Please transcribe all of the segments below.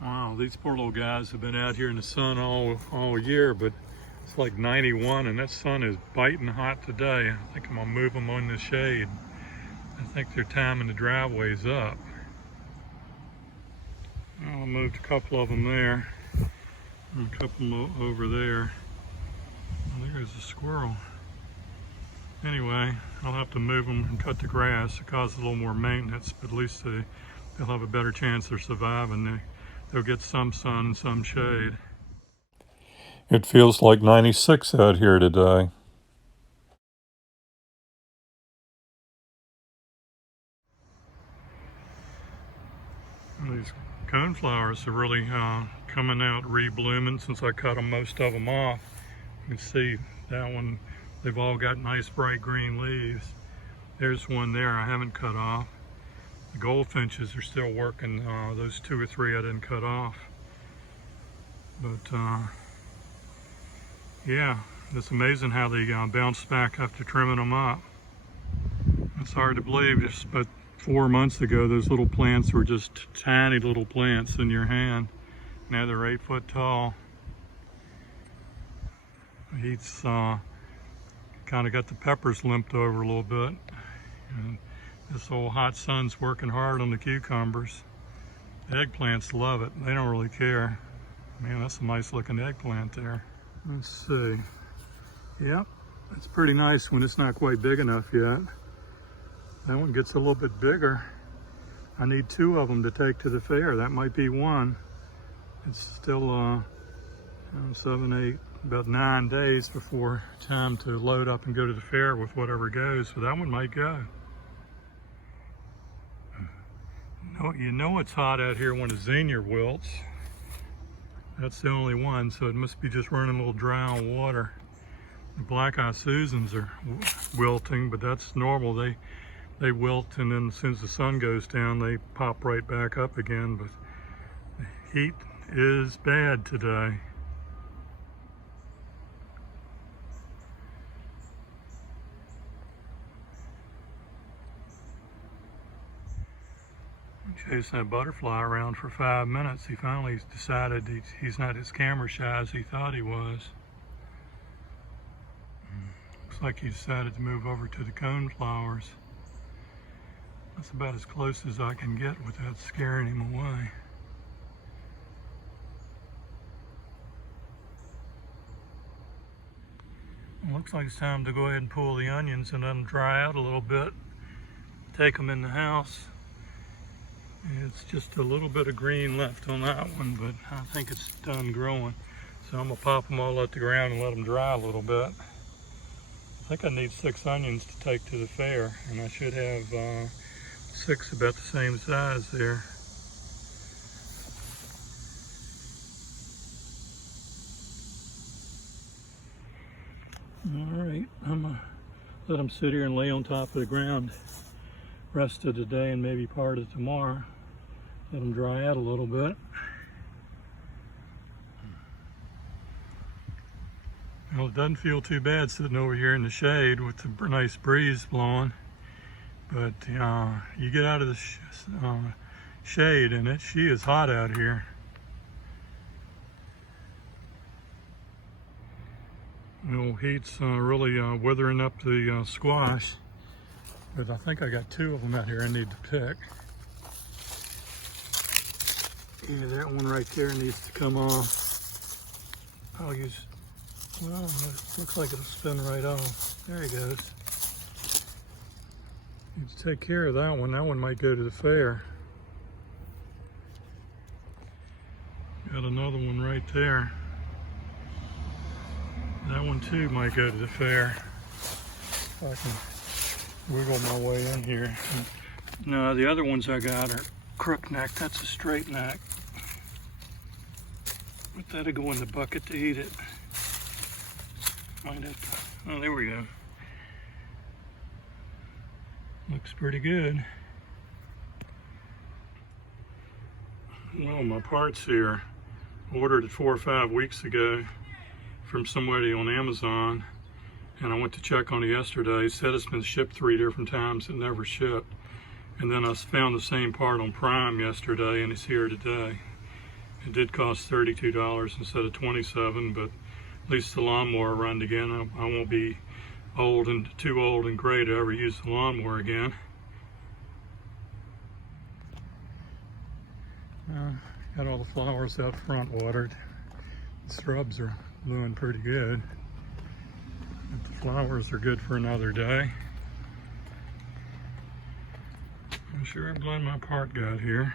Wow, these poor little guys have been out here in the sun all year, but it's like 91 and that sun is biting hot today. I think I'm gonna move them in the shade. I think their time in the driveway's up. I moved a couple of them there, and a couple over there. Oh, there's a squirrel. Anyway, I'll have to move them and cut the grass. It causes a little more maintenance, but at least they'll have a better chance of surviving. They'll get some sun and some shade. It feels like 96 out here today. These coneflowers are really coming out re-blooming since I cut most of them off. You can see that one, they've all got nice bright green leaves. There's one there I haven't cut off. The goldfinches are still working, those 2 or 3 I didn't cut off. But yeah, it's amazing how they bounce back after trimming them up. It's hard to believe, just but 4 months ago those little plants were just tiny little plants in your hand. Now they're 8 foot tall. The heat's kind of got the peppers limped over a little bit. And this old hot sun's working hard on the cucumbers. The eggplants love it. They don't really care. Man, that's a nice looking eggplant there. Let's see. Yep, it's pretty nice when it's not quite big enough yet. That one gets a little bit bigger. I need 2 of them to take to the fair. That might be one. It's still 7, 8, about 9 days before time to load up and go to the fair with whatever goes, so that one might go. You know it's hot out here when a zinnia wilts. That's the only one, so it must be just running a little dry on water. The black-eye Susans are wilting, but that's normal. They wilt, and then as soon as the sun goes down, they pop right back up again. But the heat is bad today. Chasing that butterfly around for 5 minutes. He finally decided he's not as camera shy as he thought he was. Looks like he decided to move over to the coneflowers. That's about as close as I can get without scaring him away. Well, looks like it's time to go ahead and pull the onions and let them dry out a little bit. Take them in the house. It's just a little bit of green left on that one, but I think it's done growing. So I'm gonna pop them all at the ground and let them dry a little bit. I think I need 6 onions to take to the fair, and I should have 6 about the same size there. All right, I'm gonna let them sit here and lay on top of the ground rest of the day and maybe part of tomorrow. Let them dry out a little bit. Well, it doesn't feel too bad sitting over here in the shade with the nice breeze blowing, but you get out of the shade and she is hot out here. The heat's really withering up the squash, but I think I got 2 of them out here I need to pick. Yeah, that one right there needs to come off. I'll use, well, it looks like it'll spin right off. There he goes. Need to take care of that one. That one might go to the fair. Got another one right there. That one too might go to the fair. If I can wiggle my way in here. No, the other ones I got are crook neck. That's a straight neck. But that'll go in the bucket to eat it. Might have to, oh, there we go. Looks pretty good. Well, my parts here, ordered it 4 or 5 weeks ago from somebody on Amazon, and I went to check on it yesterday. It said it's been shipped 3 different times. It never shipped. And then I found the same part on Prime yesterday, and it's here today. It did cost $32 instead of $27, but at least the lawnmower runned again. I won't be too old and gray to ever use the lawnmower again. Got all the flowers out front watered. The shrubs are doing pretty good. But the flowers are good for another day. I'm sure I'm glad my part got here.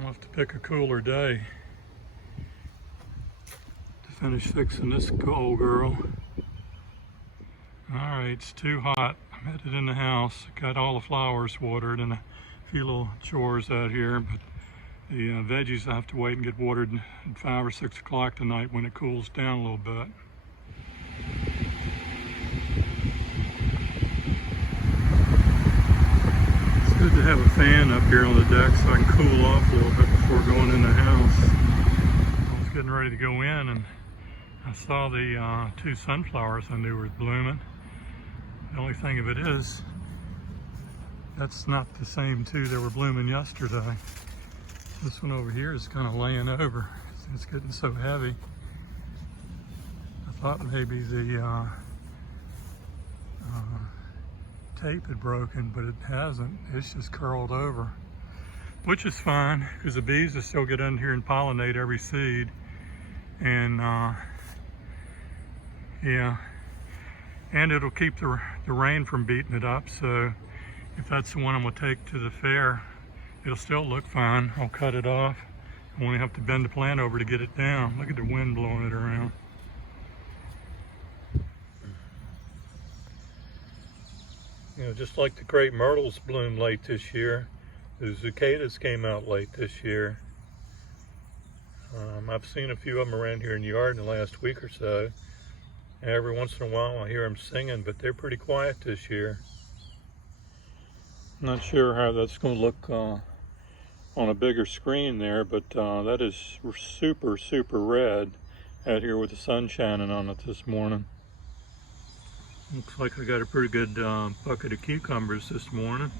I'll have to pick a cooler day to finish fixing this old girl. Alright, it's too hot. I'm headed in the house. Got all the flowers watered and a few little chores out here, but the veggies I have to wait and get watered at 5 or 6 o'clock tonight when it cools down a little bit. It's good to have a fan up here on the deck so I can cool off a little bit before going in the house. I was getting ready to go in and I saw the 2 sunflowers I knew were blooming. The only thing of it is, that's not the same 2 that were blooming yesterday. This one over here is kind of laying over. It's getting so heavy. I thought maybe the tape had broken, but it hasn't. It's just curled over, which is fine because the bees will still get in here and pollinate every seed. And yeah, and it'll keep the rain from beating it up. So if that's the one I'm gonna take to the fair, it'll still look fine. I'll cut it off. I only have to bend the plant over to get it down. Look at the wind blowing it around. You know, just like the crepe myrtles bloomed late this year, the zucatas came out late this year. I've seen a few of them around here in the yard in the last week or so. And every once in a while I hear them singing, but they're pretty quiet this year. Not sure how that's going to look on a bigger screen there, but that is super, super red out here with the sun shining on it this morning. Looks like I got a pretty good bucket of cucumbers this morning.